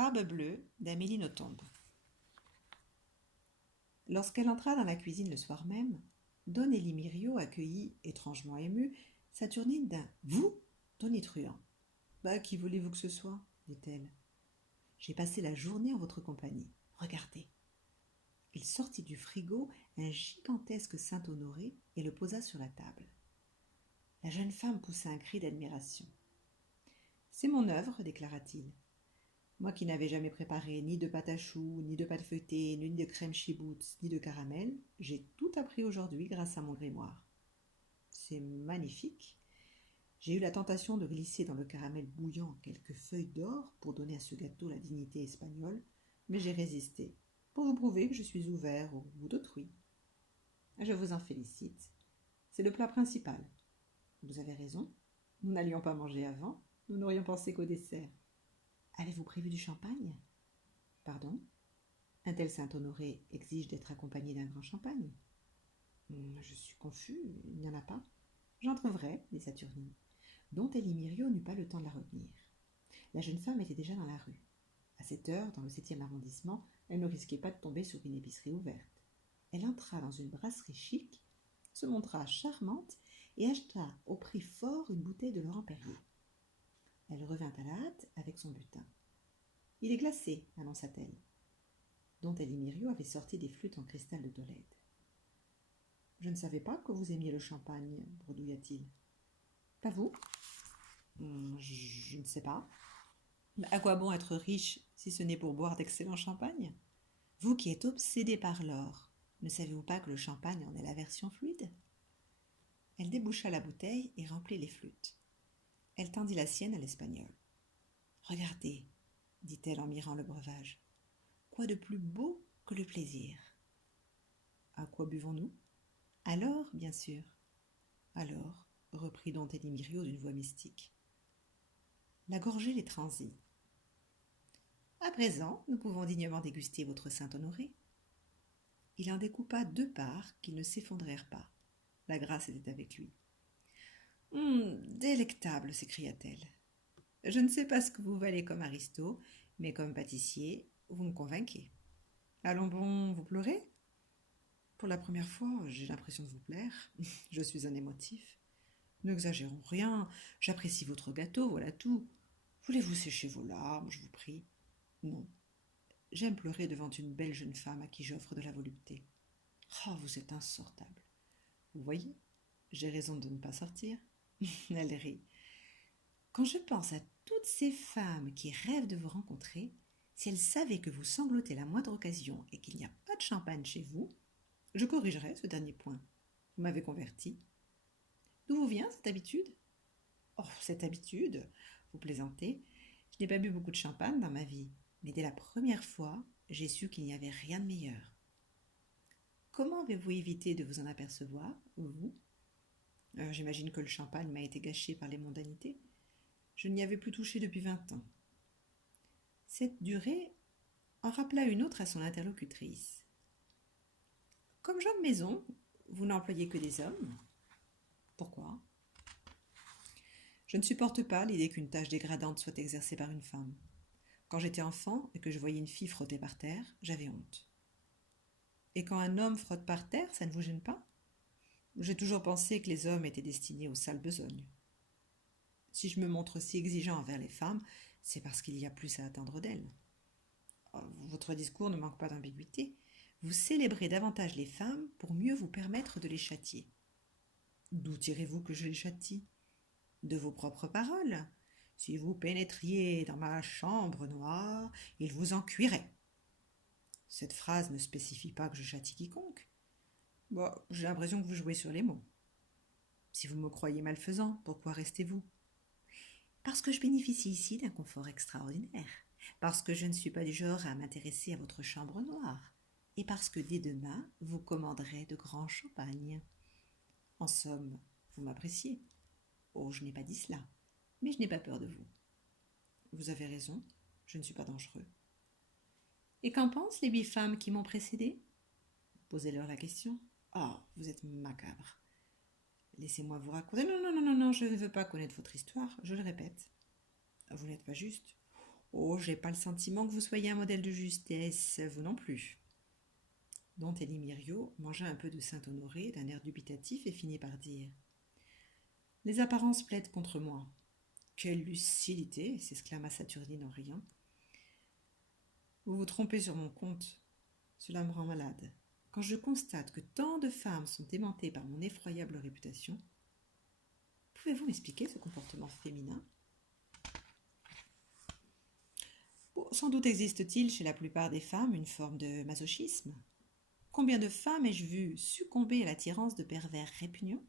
Barbe bleue d'Amélie Nothomb. Lorsqu'elle entra dans la cuisine le soir même, Don Elimirio accueillit, étrangement ému, Saturnine d'un « Vous » tonitruant. « Bah, qui voulez-vous que ce soit ?» dit-elle. « J'ai passé la journée en votre compagnie. Regardez. » Il sortit du frigo un gigantesque Saint-Honoré et le posa sur la table. La jeune femme poussa un cri d'admiration. « C'est mon œuvre, déclara-t-il. Moi qui n'avais jamais préparé ni de pâte à choux, ni de pâte feuilletée, ni de crème chiboutz, ni de caramel, j'ai tout appris aujourd'hui grâce à mon grimoire. C'est magnifique. J'ai eu la tentation de glisser dans le caramel bouillant quelques feuilles d'or pour donner à ce gâteau la dignité espagnole, mais j'ai résisté, pour vous prouver que je suis ouvert au goût d'autrui. Je vous en félicite. C'est le plat principal. Vous avez raison. Nous n'allions pas manger avant, nous n'aurions pensé qu'au dessert. Avez-vous prévu du champagne ? Pardon ? Un tel Saint-Honoré exige d'être accompagné d'un grand champagne. Je suis confus, il n'y en a pas. J'en trouverai, dit Saturnine, dont Elimirio n'eut pas le temps de la retenir. La jeune femme était déjà dans la rue. À cette heure, dans le 7e arrondissement, elle ne risquait pas de tomber sur une épicerie ouverte. Elle entra dans une brasserie chic, se montra charmante et acheta au prix fort une bouteille de Laurent Perrier. Elle revint à la hâte avec son butin. « Il est glacé, annonça-t-elle. Dont Elimirio avait sorti des flûtes en cristal de Tolède. « Je ne savais pas que vous aimiez le champagne, bredouilla-t-il. « Pas vous ? Je ne sais pas. Mais à quoi bon être riche si ce n'est pour boire d'excellent champagne ? Vous qui êtes obsédé par l'or, ne savez-vous pas que le champagne en est la version fluide ?» Elle déboucha la bouteille et remplit les flûtes. Elle tendit la sienne à l'Espagnol. « Regardez, dit-elle en mirant le breuvage. Quoi de plus beau que le plaisir ? À quoi buvons-nous ? Alors, bien sûr. Alors, reprit Don Elimirio d'une voix mystique. La gorgée les transit. À présent, nous pouvons dignement déguster votre Saint-Honoré. Il en découpa 2 parts qui ne s'effondrèrent pas. La grâce était avec lui. Délectable, s'écria-t-elle. Je ne sais pas ce que vous valez comme aristo, mais comme pâtissier, vous me convainquez. Allons bon, vous pleurez ? Pour la première fois, j'ai l'impression de vous plaire. Je suis un émotif. N'exagérons rien, j'apprécie votre gâteau, voilà tout. Voulez-vous sécher vos larmes, je vous prie ? Non. J'aime pleurer devant une belle jeune femme à qui j'offre de la volupté. Oh, vous êtes insortable. Vous voyez, j'ai raison de ne pas sortir. Elle rit. Quand je pense à toutes ces femmes qui rêvent de vous rencontrer, si elles savaient que vous sanglotez la moindre occasion et qu'il n'y a pas de champagne chez vous, je corrigerais ce dernier point. Vous m'avez converti. D'où vous vient cette habitude ? Oh, cette habitude, vous plaisantez. Je n'ai pas bu beaucoup de champagne dans ma vie, mais dès la première fois, j'ai su qu'il n'y avait rien de meilleur. Comment avez-vous évité de vous en apercevoir, vous ? J'imagine que le champagne m'a été gâché par les mondanités. Je n'y avais plus touché depuis 20 ans. Cette durée en rappela une autre à son interlocutrice. Comme Jean de maison, vous n'employez que des hommes ? Pourquoi ? Je ne supporte pas l'idée qu'une tâche dégradante soit exercée par une femme. Quand j'étais enfant et que je voyais une fille frotter par terre, j'avais honte. Et quand un homme frotte par terre, ça ne vous gêne pas ? J'ai toujours pensé que les hommes étaient destinés aux sales besognes. Si je me montre si exigeant envers les femmes, c'est parce qu'il y a plus à attendre d'elles. Votre discours ne manque pas d'ambiguïté. Vous célébrez davantage les femmes pour mieux vous permettre de les châtier. D'où tirez-vous que je les châtie ? De vos propres paroles. Si vous pénétriez dans ma chambre noire, il vous en cuirait. Cette phrase ne spécifie pas que je châtie quiconque. Bon, j'ai l'impression que vous jouez sur les mots. Si vous me croyez malfaisant, pourquoi restez-vous ? Parce que je bénéficie ici d'un confort extraordinaire. Parce que je ne suis pas du genre à m'intéresser à votre chambre noire. Et parce que dès demain, vous commanderez de grands champagnes. En somme, vous m'appréciez. Oh, je n'ai pas dit cela, mais je n'ai pas peur de vous. Vous avez raison, je ne suis pas dangereux. Et qu'en pensent les 8 femmes qui m'ont précédé ? Posez-leur la question. Ah, vous êtes macabre. Laissez-moi vous raconter. Non, je ne veux pas connaître votre histoire, je le répète. Vous n'êtes pas juste. Oh, j'ai pas le sentiment que vous soyez un modèle de justesse, vous non plus. Don Elimirio mangea un peu de Saint-Honoré d'un air dubitatif et finit par dire: Les apparences plaident contre moi. Quelle lucidité s'exclama Saturnine en riant. Vous vous trompez sur mon compte. Cela me rend malade. Quand je constate que tant de femmes sont aimantées par mon effroyable réputation, pouvez-vous m'expliquer ce comportement féminin? Bon, sans doute existe-t-il chez la plupart des femmes une forme de masochisme. Combien de femmes ai-je vues succomber à l'attirance de pervers répugnants?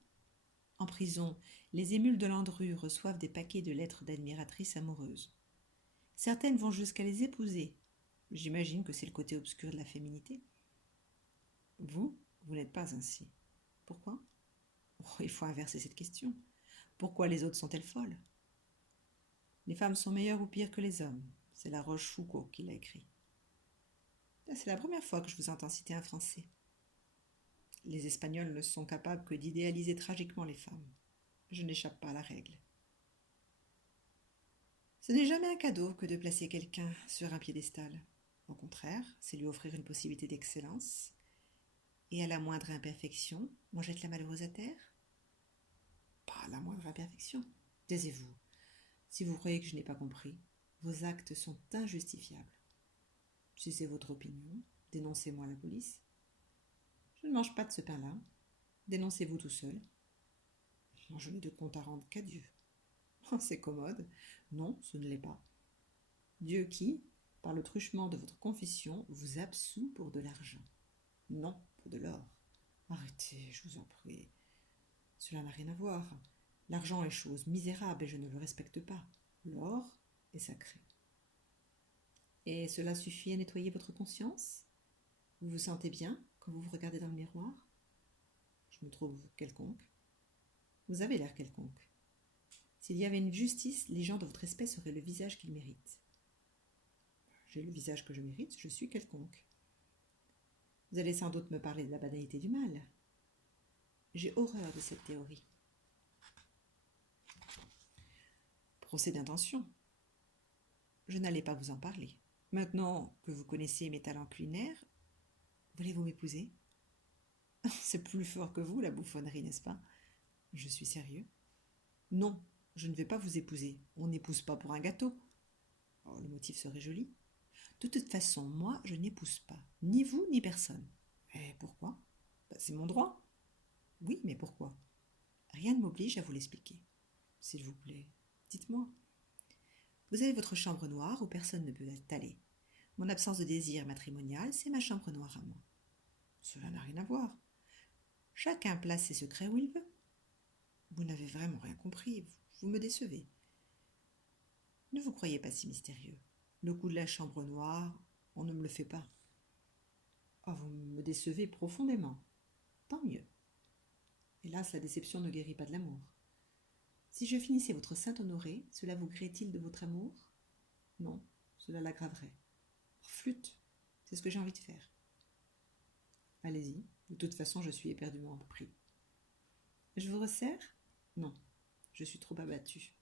En prison, les émules de Landru reçoivent des paquets de lettres d'admiratrices amoureuses. Certaines vont jusqu'à les épouser. J'imagine que c'est le côté obscur de la féminité. Vous n'êtes pas ainsi. Pourquoi? Oh, il faut inverser cette question. Pourquoi les autres sont-elles folles? Les femmes sont meilleures ou pires que les hommes. C'est la Rochefoucauld qui l'a écrit. C'est la première fois que je vous entends citer un Français. Les Espagnols ne sont capables que d'idéaliser tragiquement les femmes. Je n'échappe pas à la règle. Ce n'est jamais un cadeau que de placer quelqu'un sur un piédestal. Au contraire, c'est lui offrir une possibilité d'excellence. Et à la moindre imperfection, on jette la malheureuse à terre? Pas à la moindre imperfection. Taisez-vous. Si vous croyez que je n'ai pas compris, vos actes sont injustifiables. Si c'est votre opinion, dénoncez-moi à la police. Je ne mange pas de ce pain-là. Dénoncez-vous tout seul. Je n'ai de compte à rendre qu'à Dieu. Oh, c'est commode. Non, ce ne l'est pas. Dieu qui, par le truchement de votre confession, vous absout pour de l'argent. Non, pour de l'or. Arrêtez, je vous en prie. Cela n'a rien à voir. L'argent est chose misérable et je ne le respecte pas. L'or est sacré. Et cela suffit à nettoyer votre conscience? Vous vous sentez bien quand vous vous regardez dans le miroir? Je me trouve quelconque. Vous avez l'air quelconque. S'il y avait une justice, les gens de votre espèce auraient le visage qu'ils méritent. J'ai le visage que je mérite, je suis quelconque. Vous allez sans doute me parler de la banalité du mal. J'ai horreur de cette théorie. Procès d'intention. Je n'allais pas vous en parler. Maintenant que vous connaissez mes talents culinaires, voulez-vous m'épouser? C'est plus fort que vous, la bouffonnerie, n'est-ce pas? Je suis sérieux. Non, je ne vais pas vous épouser. On n'épouse pas pour un gâteau. Oh, le motif serait joli. De toute façon, moi, je n'épouse pas. Ni vous, ni personne. Et pourquoi? C'est mon droit. Oui, mais pourquoi? Rien ne m'oblige à vous l'expliquer. S'il vous plaît, dites-moi. Vous avez votre chambre noire où personne ne peut aller. Mon absence de désir matrimonial, c'est ma chambre noire à moi. Cela n'a rien à voir. Chacun place ses secrets où il veut. Vous n'avez vraiment rien compris, vous me décevez. Ne vous croyez pas si mystérieux. Le coup de la chambre noire, on ne me le fait pas. Oh, vous me décevez profondément. Tant mieux. Hélas, la déception ne guérit pas de l'amour. Si je finissais votre Saint-Honoré, cela vous grée-il de votre amour? Non, cela l'aggraverait. Flûte, c'est ce que j'ai envie de faire. Allez-y, de toute façon, je suis éperdument pris. Je vous resserre? Non, je suis trop abattue.